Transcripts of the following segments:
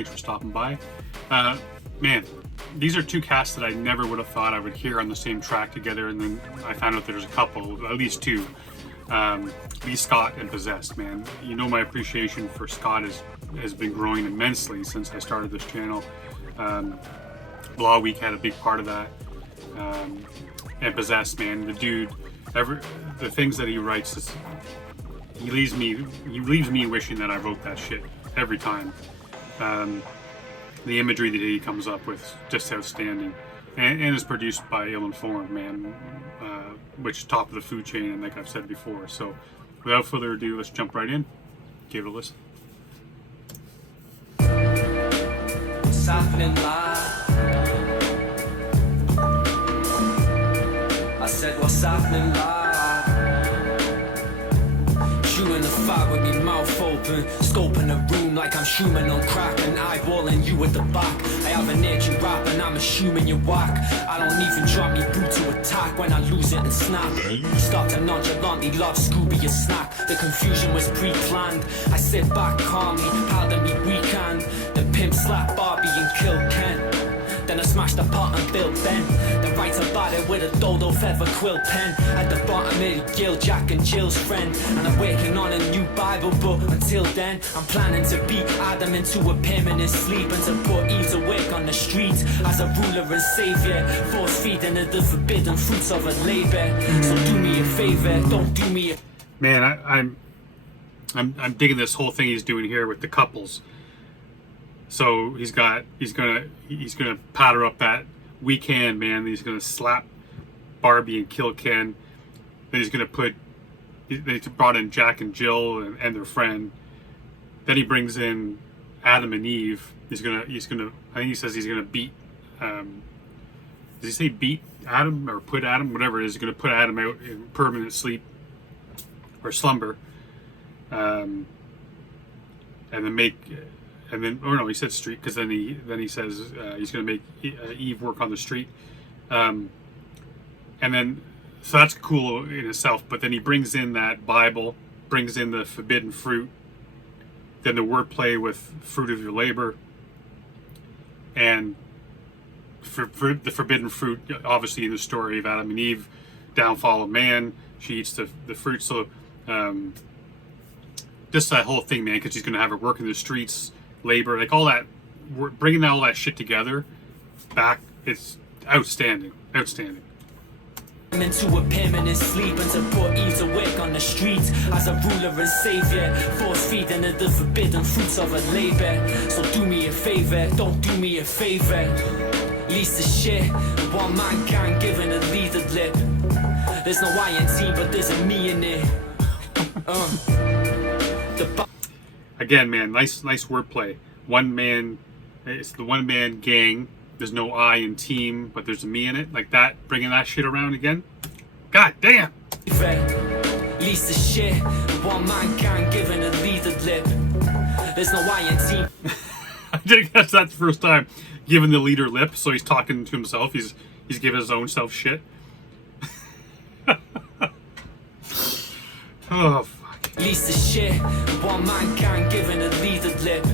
Thanks for stopping by. Man, these are two casts that I never would have thought I would hear on the same track together, and then I found out there's a couple, at least two. Lee Scott and Possessed, man. You know my appreciation for Scott has been growing immensely since I started this channel. Law Week had a big part of that. And Possessed, man, the dude, the things that he writes, he leaves me wishing that I wrote that shit every time. The imagery that he comes up with, just outstanding, and is produced by Illinformed, man, which is top of the food chain, and like I've said before. So, without further ado, let's jump right in. Give it a listen. What's happening live? I said, what's happening live? Chewing the fire with me mouth open, scoping the room like I'm Schumann on crack, and eyeballing you at the back. I have an edgy rap and I'm assuming you're whack. I don't even drop me boot to attack when I lose it and snap. Start to nonchalantly love Scooby a snack. The confusion was pre-planned. I sit back calmly, pardon me weekend. The pimp slap Barbie and kill Ken. Then I smashed the pot and built Ben. Then write about it with a dodo feather quill pen. At the bottom of the Gil, Jack and Jill's friend. And I'm working on a new Bible book. Until then, I'm planning to beat Adam into a permanent sleep, and to put Eve to work on the streets as a ruler and savior, force feeding her the forbidden fruits of her labor. So do me a favor, don't do me a... Man, I'm digging this whole thing he's doing here with the couples. So he's gonna powder up that weekend, man. He's gonna slap Barbie and kill Ken. Then he's gonna they brought in Jack and Jill and their friend. Then he brings in Adam and Eve. He's gonna I think he says he's gonna beat does he say beat Adam or put Adam, whatever it is. He's gonna put Adam out in permanent sleep or slumber, and then oh no, he said street, because then he says he's going to make Eve work on the street, and then so that's cool in itself. But then he brings in that Bible, brings in the forbidden fruit, then the wordplay with fruit of your labor, and for the forbidden fruit, obviously in the story of Adam and Eve, downfall of man, she eats the fruit. So just that whole thing, man, because he's going to have her work in the streets, labor, like all that, bringing all that shit together back, it's outstanding. Into a permanent sleep, and to put Eve to work on the streets as a ruler and savior, force feeding her the forbidden fruits of her labor. So do me a favor, don't do me a favor. Least the shit, one man gang giving a leader lip. There's no I in team, but there's a me in it. Again, man, nice wordplay. One man, it's the one man gang. There's no I in team, but there's a me in it. Like that, bringing that shit around again. God damn. Least the shit, one man gang giving a leader lip. There's no I in team. I think that's the first time giving the leader lip. So he's talking to himself. He's giving his own self shit. Oh. Least the shit, one man gang giving a leader lip.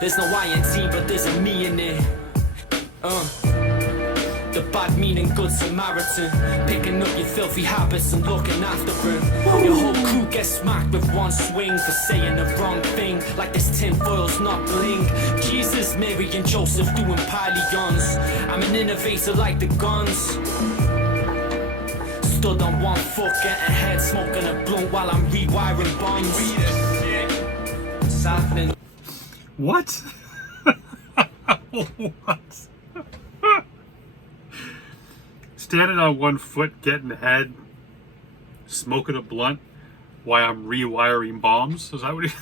There's no I in team, but there's a me in it. The bad meaning good Samaritan, picking up your filthy habits and looking after them. Your whole crew gets smacked with one swing for saying the wrong thing, like this tin foil's not bling. Jesus, Mary and Joseph doing pillions. I'm an innovator like the guns. Stood on one foot, getting head, smoking a blunt while I'm rewiring bombs. What's happening? What? What? Standing on one foot, getting head, smoking a blunt while I'm rewiring bombs? Is that what he...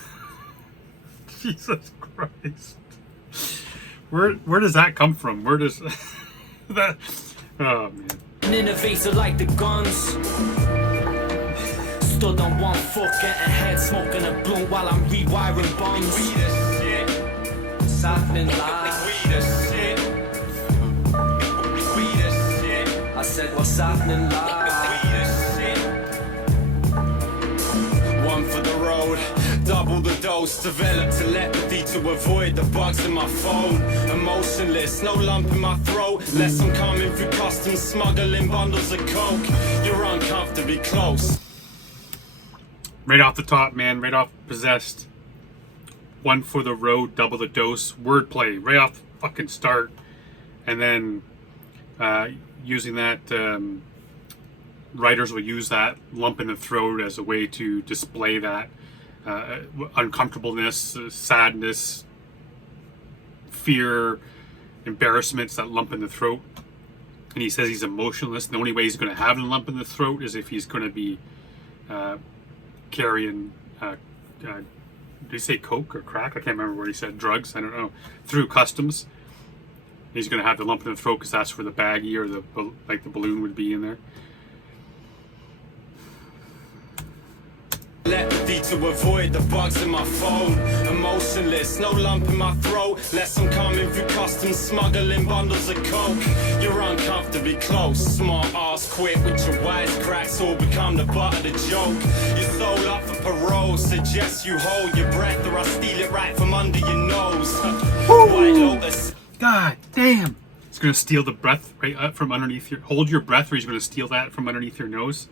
Jesus Christ. Where does that come from? Where does that... Oh, man. An innovator like the guns. Stood on one foot, getting head, smoking a blunt while I'm rewiring bombs. We the shit. What's happening live? We the shit. We the shit. I said, what's happening live? We the shit. One for the road, double the dough, close. Developed telepathy to avoid the bugs in my phone. Emotionless, no lump in my throat. Less I'm coming through customs, smuggling bundles of coke. You're uncomfortably close. Right off the top, man. Right off Possessed. One for the road, double the dose. Wordplay. Right off the fucking start. And then using that, writers will use that lump in the throat as a way to display that uncomfortableness, sadness, fear, embarrassment, that lump in the throat. And he says he's emotionless. The only way he's going to have a lump in the throat is if he's going to be carrying, did he say coke or crack? I can't remember what he said. Drugs, I don't know. Through customs. He's going to have the lump in the throat because that's where the baggie or the balloon would be in there. Telepathy to avoid the bugs in my phone. Emotionless, no lump in my throat. Less I'm coming through customs, smuggling bundles of coke. You're uncomfortably close. Smart ass quit with your wisecracks, all become the butt of the joke. Your soul up for parole, suggest you hold your breath or I steal it right from under your nose. White Lotus. God damn! He's gonna steal the breath right up from underneath your. Hold your breath, or he's gonna steal that from underneath your nose.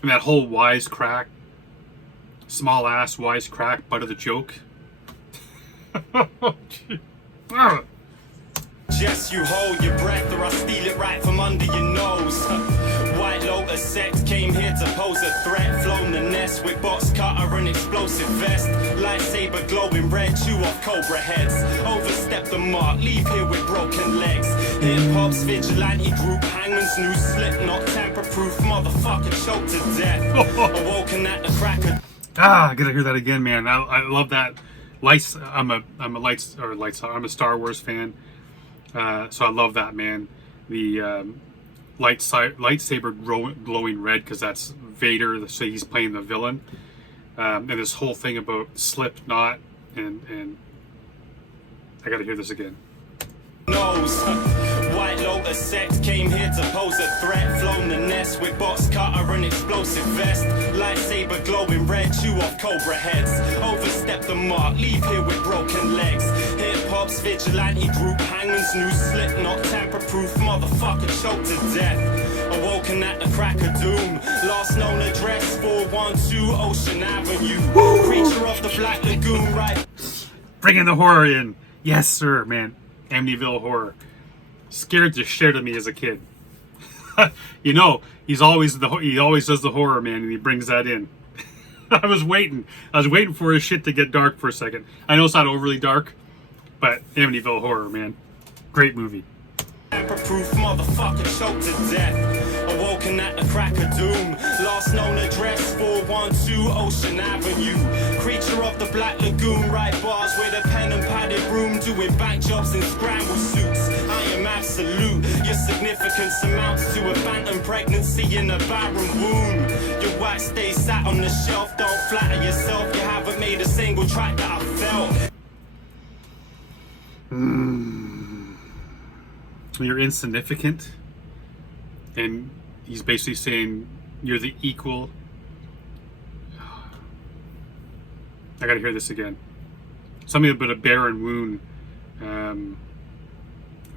And that whole wisecrack, small ass wisecrack, butt of the joke. Just you hold your breath, or I steal it right from under your nose. White Lotus sex came here to pose a threat. Flown the nest with box cutter and explosive vest. Lightsaber glowing red, chew off cobra heads. Overstep the mark, leave here with broken legs. Hip hop's vigilante group, hangman's new Slipknot, tamper-proof motherfucker choked to death. Awoken at the cracker. I gotta hear that again, man. I love that. Lights. I'm a Star Wars fan, so I love that, man. The lightsaber glowing red because that's Vader. So he's playing the villain, and this whole thing about Slipknot and I gotta hear this again. Nose. White Lotus sex came here to pose a threat. Flown the nest with box cutter and explosive vest. Lightsaber glowing red, chew off cobra heads. Overstep the mark, leave here with broken legs. Hip hop's vigilante group, hangman's new Slipknot, tamper-proof motherfucker choked to death. Awoken at the crack of doom. Last known address 412 Ocean Avenue. Creature of the Black Lagoon, right? Bringing the horror in. Yes, sir, man. Amityville Horror. Scared the shit out of me as a kid. You know, he always does the horror, man, and he brings that in. I was waiting for his shit to get dark for a second. I know it's not overly dark, but Amityville Horror, man. Great movie. Tamper-proof motherfucker choked to death. Awoken at the crack of doom. Last known address 412 Ocean Avenue. Creature of the Black Lagoon, right bars with a pen and padded room, doing bank jobs in scramble suits. I am absolute. Your significance amounts to a phantom pregnancy in a barren womb. Your wax stays sat on the shelf. Don't flatter yourself. You haven't made a single track that I felt. You're insignificant, and he's basically saying you're the equal. I gotta hear this again. Something about a barren wound,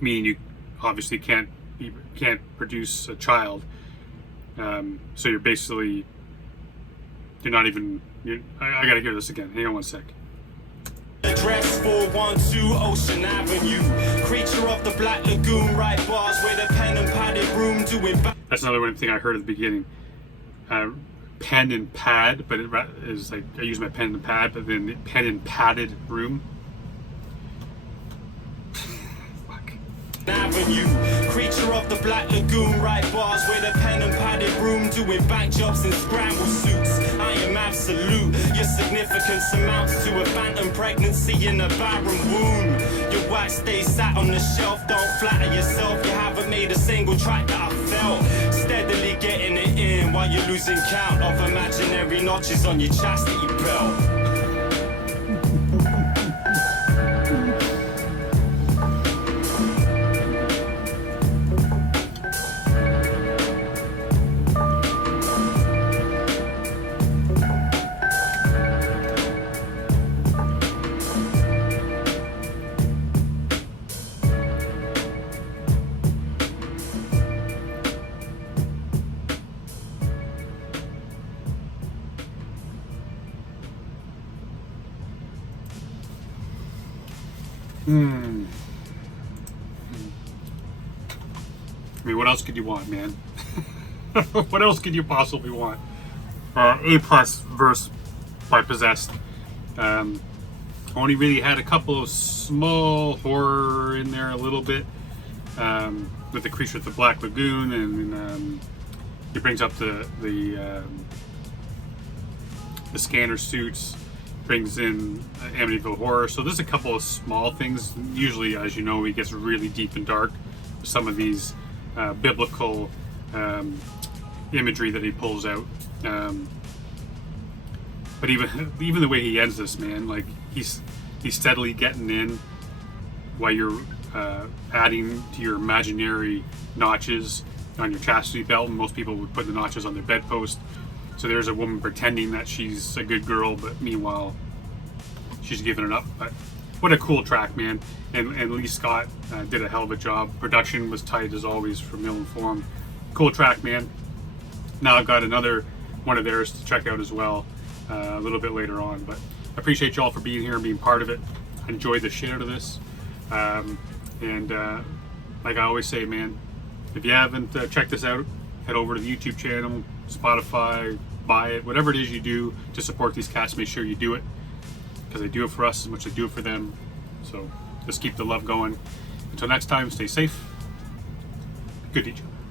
meaning you obviously can't produce a child. So you're basically not even. I gotta hear this again. Hang on one sec. Address 412 Ocean Avenue. Creature of the Black Lagoon, right bars with a pen and padded room, doing. That's another one thing I heard at the beginning. Pen and pad, but it is like I use my pen and pad, but then pen and padded room. Fuck. Avenue. Creature of the Black Lagoon, right bars with a pen and padded room, doing bank jobs in scramble suits. I am absolute. Your significance amounts to a phantom pregnancy in a barren womb. Your wax stays sat on the shelf. Don't flatter yourself. You haven't made a single track that I felt. Steadily getting it in while you're losing count of imaginary notches on your chastity belt. I mean, what else could you want, man? What else could you possibly want? A plus verse by Possessed. Only really had a couple of small horror in there a little bit, with the creature at the Black Lagoon, and he brings up the scanner suits, brings in Amityville Horror. So there's a couple of small things. Usually, as you know, he gets really deep and dark with some of these biblical imagery that he pulls out. But even the way he ends this, man, like he's steadily getting in while you're adding to your imaginary notches on your chastity belt. And most people would put the notches on their bedpost. So there's a woman pretending that she's a good girl, but meanwhile she's giving it up. But what a cool track, man. And Lee Scott did a hell of a job. Production was tight as always from Illinformed. Cool track, man. Now I've got another one of theirs to check out as well a little bit later on. But I appreciate y'all for being here and being part of it. I enjoyed the shit out of this. Like I always say, man, if you haven't checked this out, head over to the YouTube channel, Spotify, buy it, whatever it is you do to support these cats, make sure you do it, because they do it for us as much as they do it for them. So let's keep the love going. Until next time, stay safe. Good to each other.